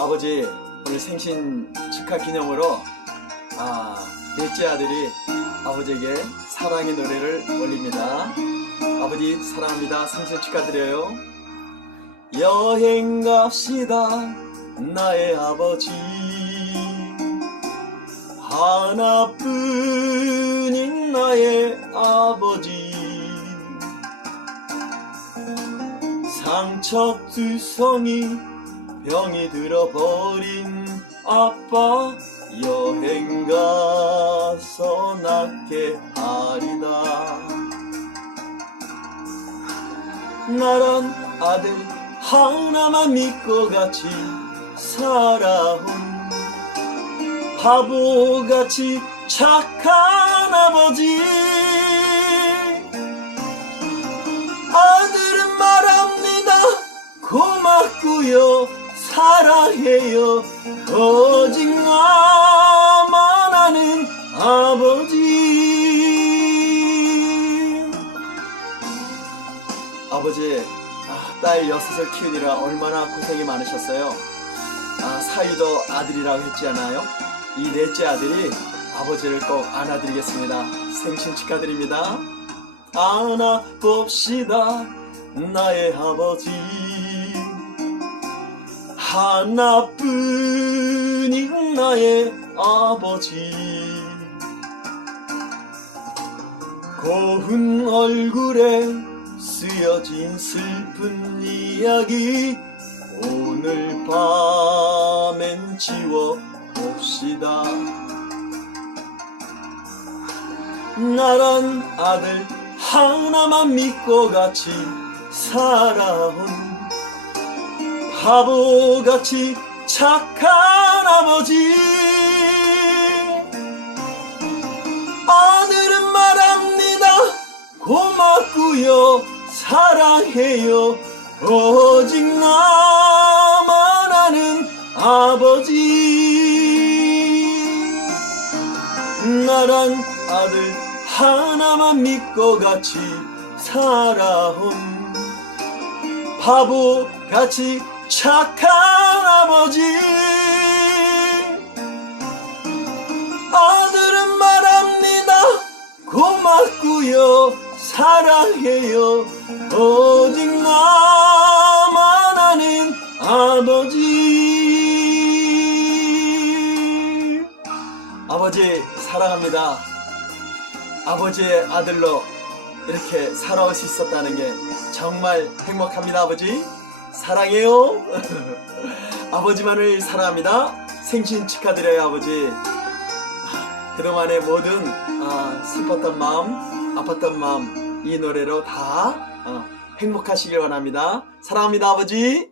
아버지 오늘 생신 축하 기념으로 아, 넷째 아들이 아버지에게 사랑의 노래를 올립니다. 아버지 사랑합니다. 생신 축하드려요. 여행 갑시다 나의 아버지 하나뿐인 나의 아버지 상척두성이 병이 들어버린 아빠 여행 가서 낫게 하리다. 나란 아들 하나만 믿고 같이 살아온 바보같이 착한 아버지. 아들은 말합니다. 고맙고요 사랑해요. 오직 나만 아는 아버지. 아버지 아, 딸 여섯을 키우느라 얼마나 고생이 많으셨어요. 아 사이도 아들이라고 했지 않아요? 이 넷째 아들이 아버지를 꼭 안아드리겠습니다. 생신 축하드립니다. 안아봅시다 나의 아버지 하나뿐인 나의 아버지. 고운 얼굴에 쓰여진 슬픈 이야기 오늘 밤엔 지워봅시다. 나란 아들 하나만 믿고 같이 살아온 바보같이 착한 아버지. 아들은 말합니다. 고맙고요. 사랑해요. 오직 나만 아는 아버지. 나란 아들 하나만 믿고 같이 살아온 바보같이 착한 아버지. 아들은 말합니다. 고맙고요. 사랑해요. 오직 나만 아는 아버지. 아버지 사랑합니다. 아버지의 아들로 이렇게 살아올 수 있었다는 게 정말 행복합니다 아버지 사랑해요. 아버지만을 사랑합니다. 생신 축하드려요 아버지. 그동안의 모든 아, 슬펐던 마음 아팠던 마음 이 노래로 다 어, 행복하시길 원합니다. 사랑합니다 아버지